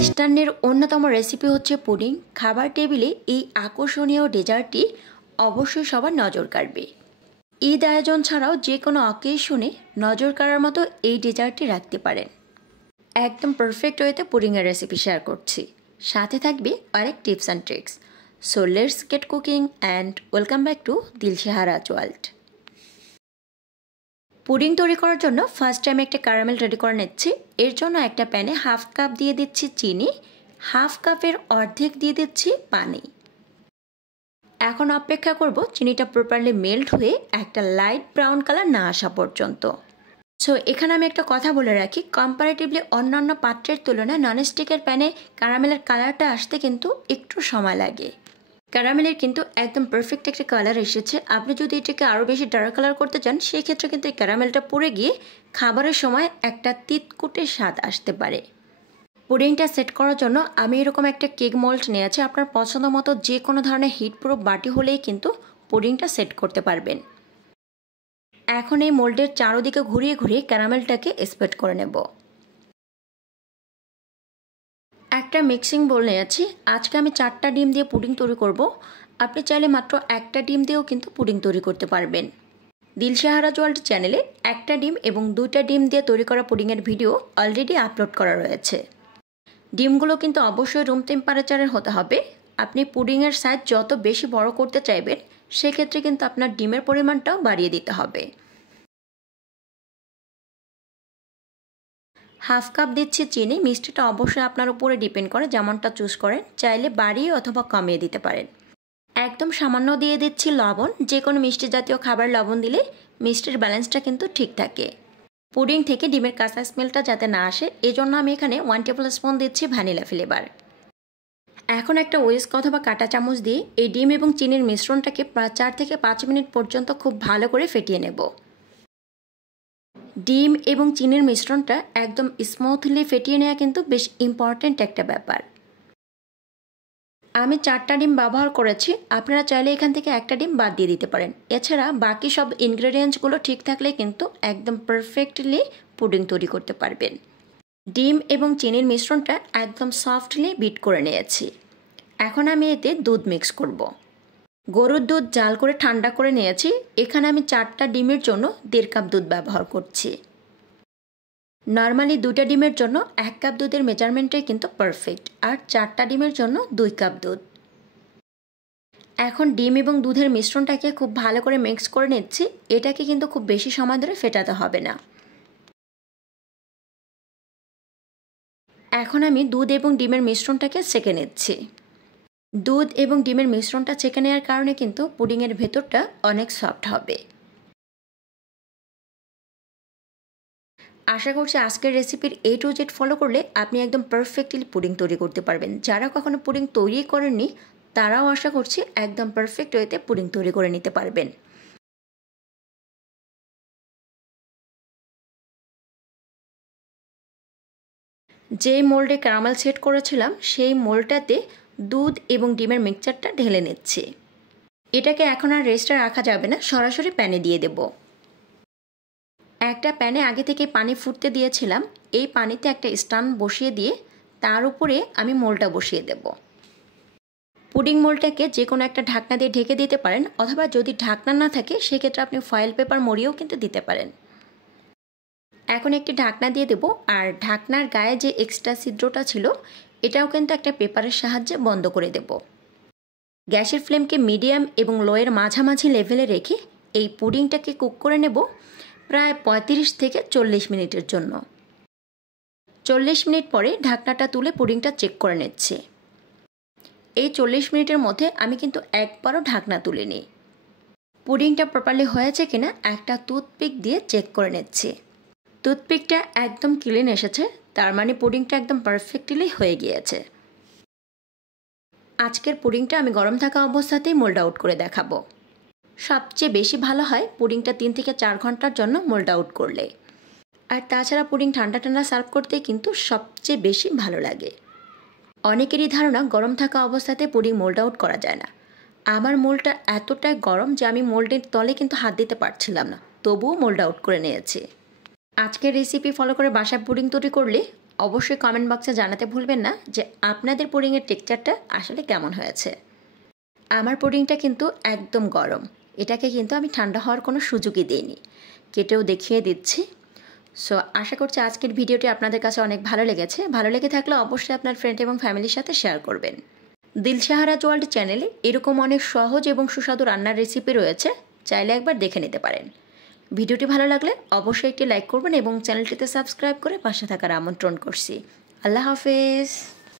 মিষ্টান্নের অন্যতম রেসিপি হচ্ছে পুডিং। খাবার টেবিলে এই আকর্ষণীয় ডেজার্টটি অবশ্যই সবার নজর কাড়বে। ঈদ আয়োজন ছাড়াও যে কোনো অকেশনে নজর কাড়ার মতো এই ডেজার্টটি রাখতে পারেন। একদম পারফেক্ট ওয়েতে পুডিংয়ের রেসিপি শেয়ার করছি, সাথে থাকবে অনেক tips and tricks. So let's get cooking and welcome back to Dilshaha Raj world. Pudding তৈরি করার জন্য ফার্স্ট টাইম একটা ক্যারামেল রেডি করে নিচ্ছি। এর জন্য একটা প্যানে হাফ কাপ দিয়ে দিচ্ছি চিনি, হাফ কাপের অর্ধেক দিয়ে দিচ্ছি পানি। এখন অপেক্ষা করব চিনিটা প্রপারলি মেল্ট হয়ে একটা লাইট ব্রাউন কালার না আসা পর্যন্ত। সো এখানে আমি একটা কথা বলে রাখি, কম্পারেটিভলি অন্যান্য পাত্রের তুলনায় ননস্টিকের প্যানে ক্যারামেলের কালারটা আসতে কিন্তু একটু সময় লাগে। ক্যারামেলের কিন্তু একদম পারফেক্ট একটা কালার এসেছে। আপনি যদি এটাকে আরও বেশি ডার্ক কালার করতে চান সেক্ষেত্রে কিন্তু এই ক্যারামেলটা পুড়ে গিয়ে খাবারের সময় একটা তিতকুটে স্বাদ আসতে পারে। পুডিংটা সেট করার জন্য আমি এরকম একটা কেক মোল্ড নিয়েছি। আপনার পছন্দ মতো যে কোনো ধরনের হিট প্রুফ বাটি হলেই কিন্তু পুডিংটা সেট করতে পারবেন। এখন এই মোল্ডের চারদিকে ঘুরিয়ে ঘুরিয়ে ক্যারামেলটাকে স্প্রেড করে নেব। একটা মিক্সিং বোল নিয়েছি। আজকে আমি 4টা ডিম দিয়ে পুডিং তৈরি করব। আপনি চাইলে মাত্র একটা ডিম দিয়েও কিন্তু পুডিং তৈরি করতে পারবেন। দিলশাহা রাজ ওয়ার্ল্ড চ্যানেলে একটা ডিম এবং 2টা ডিম দিয়ে তৈরি করা পুডিংয়ের ভিডিও অলরেডি আপলোড করা রয়েছে। ডিমগুলো কিন্তু অবশ্যই রুম টেম্পারেচারের হতে হবে। আপনি পুডিংয়ের সাইজ যত বেশি বড় করতে চাইবেন সেক্ষেত্রে কিন্তু আপনার ডিমের পরিমাণটাও বাড়িয়ে দিতে হবে। হাফ কাপ দিচ্ছি চিনি। মিষ্টিটা অবশ্যই আপনার উপরে ডিপেন্ড করে, যেমনটা চুজ করেন, চাইলে বাড়িয়ে অথবা কমিয়ে দিতে পারেন। একদম সামান্য দিয়ে দিচ্ছি লবণ। যে কোনো মিষ্টি জাতীয় খাবার লবণ দিলে মিষ্টির ব্যালেন্সটা কিন্তু ঠিক থাকে। পুডিং থেকে ডিমের কাঁচা স্মেলটা যাতে না আসে এজন্য আমি এখানে 1 টেবিল স্পুন দিচ্ছি ভ্যানিলা ফ্লেভার। এখন একটা উইস্ক অথবা কাঁটা চামচ দিয়ে এই ডিম এবং চিনির মিশ্রণটাকে প্রায় 4 থেকে 5 মিনিট পর্যন্ত খুব ভালো করে ফেটিয়ে নেব। ডিম এবং চিনির মিশ্রণটা একদম স্মুথলি ফেটিয়ে নেওয়া কিন্তু বেশ ইম্পর্ট্যান্ট একটা ব্যাপার। আমি 4টা ডিম ব্যবহার করেছি। আপনারা চাইলে এখান থেকে একটা ডিম বাদ দিয়ে দিতে পারেন। এছাড়া বাকি সব ইনগ্রেডিয়েন্টসগুলো ঠিক থাকলে কিন্তু একদম পারফেক্টলি পুডিং তৈরি করতে পারবেন। ডিম এবং চিনির মিশ্রণটা একদম সফটলি বিট করে নিয়েছি। এখন আমি এতে দুধ মিক্স করব। গরুর দুধ জাল করে ঠান্ডা করে নিয়েছি। এখানে আমি 4টা ডিমের জন্য 1.5 কাপ দুধ ব্যবহার করছি। নর্মালি 2টা ডিমের জন্য 1 কাপ দুধের মেজারমেন্টটাই কিন্তু পারফেক্ট, আর 4টা ডিমের জন্য 2 কাপ দুধ। এখন ডিম এবং দুধের মিশ্রণটাকে খুব ভালো করে মিক্স করে নিচ্ছি। এটাকে কিন্তু খুব বেশি সময় ধরে ফেটাতে হবে না। এখন আমি দুধ এবং ডিমের মিশ্রণটাকে ছেঁকে নিচ্ছি। দুধ এবং ডিমের মিশ্রণটা ছেঁকে নেওয়ার কারণে কিন্তু পুডিংয়ের ভেতরটা অনেক সফট হবে। আশা করছি আজকের রেসিপির A to Z ফলো করলে আপনি একদম পারফেক্টলি পুডিং তৈরি করতে পারবেন। যারা কখনো পুডিং তৈরি করেননি তারাও আশা করছি একদম পারফেক্ট ওয়েতে পুডিং তৈরি করে নিতে পারবেন। যে মোল্ডে ক্যারামেল সেট করেছিলাম সেই মোল্ডটাতে দুধ এবং ডিমের মিক্সচারটা ঢেলে নিচ্ছি। এটাকে এখন আর রেস্টে রাখা যাবে না, সরাসরি প্যানে দিয়ে দেব। একটা প্যানে আগে থেকে পানি ফুটতে দিয়েছিলাম। এই পানিতে একটা স্ট্যান্ড বসিয়ে দিয়ে তার উপরে আমি মোল্ডটা বসিয়ে দেব। পুডিং মোল্ডটাকে যে কোনো একটা ঢাকনা দিয়ে ঢেকে দিতে পারেন, অথবা যদি ঢাকনা না থাকে সেক্ষেত্রে আপনি ফয়েল পেপার মুড়িয়েও কিন্তু দিতে পারেন। এখন একটি ঢাকনা দিয়ে দেব, আর ঢাকনার গায়ে যে এক্সট্রা ছিদ্রটা ছিল এটাও কিন্তু একটা পেপারের সাহায্যে বন্ধ করে দেব। গ্যাসের ফ্লেমকে মিডিয়াম এবং লোয়ের মাঝামাঝি লেভেলে রেখে এই পুডিংটাকে কুক করে নেব প্রায় 35 থেকে 40 মিনিটের জন্য। 40 মিনিট পরে ঢাকনাটা তুলে পুডিংটা চেক করে নিচ্ছি। এই 40 মিনিটের মধ্যে আমি কিন্তু একবারও ঢাকনা তুলিনি। পুডিংটা প্রপারলি হয়েছে কিনা একটা টুথপিক দিয়ে চেক করে নিচ্ছি। টুথপিকটা একদম ক্লিন এসেছে, তার মানে পুডিংটা একদম পারফেক্টলি হয়ে গিয়েছে। আজকের পুডিংটা আমি গরম থাকা অবস্থাতেই মোল্ড আউট করে দেখাবো। সবচেয়ে বেশি ভালো হয় পুডিংটা 3 থেকে 4 ঘন্টার জন্য মোল্ড আউট করলে। আর তাছাড়া পুডিং ঠান্ডা ঠান্ডা সার্ভ করতে কিন্তু সবচেয়ে বেশি ভালো লাগে। অনেকেরই ধারণা গরম থাকা অবস্থাতে পুডিং মোল্ড আউট করা যায় না। আমার মোল্ডটা এতটাই গরম যে আমি মোল্ডের তলে কিন্তু হাত দিতে পারছিলাম না, তবুও মোল্ড আউট করে নিয়েছি। আজকের রেসিপি ফলো করে বাসায় পুডিং তৈরি করলে অবশ্যই কমেন্ট বক্সে জানাতে ভুলবেন না যে আপনাদের পুডিংয়ের টেক্সচারটা আসলে কেমন হয়েছে। আমার পুডিংটা কিন্তু একদম গরম, এটাকে কিন্তু আমি ঠান্ডা হওয়ার কোনো সুযোগই দিইনি। কেটেও দেখিয়ে দিচ্ছি। সো আশা করছি আজকের ভিডিওটি আপনাদের কাছে অনেক ভালো লেগেছে। ভালো লেগে থাকলে অবশ্যই আপনার ফ্রেন্ড এবং ফ্যামিলির সাথে শেয়ার করবেন। দিলশাহারাজ ওয়ার্ল্ড চ্যানেলে এরকম অনেক সহজ এবং সুস্বাদু রান্নার রেসিপি রয়েছে, চাইলে একবার দেখে নিতে পারেন। ভিডিওটি ভালো লাগলে অবশ্যই একটি লাইক করবেন এবং চ্যানেলটিতে সাবস্ক্রাইব করে পাশে থাকার আমন্ত্রণ করছি। আল্লাহ হাফেজ।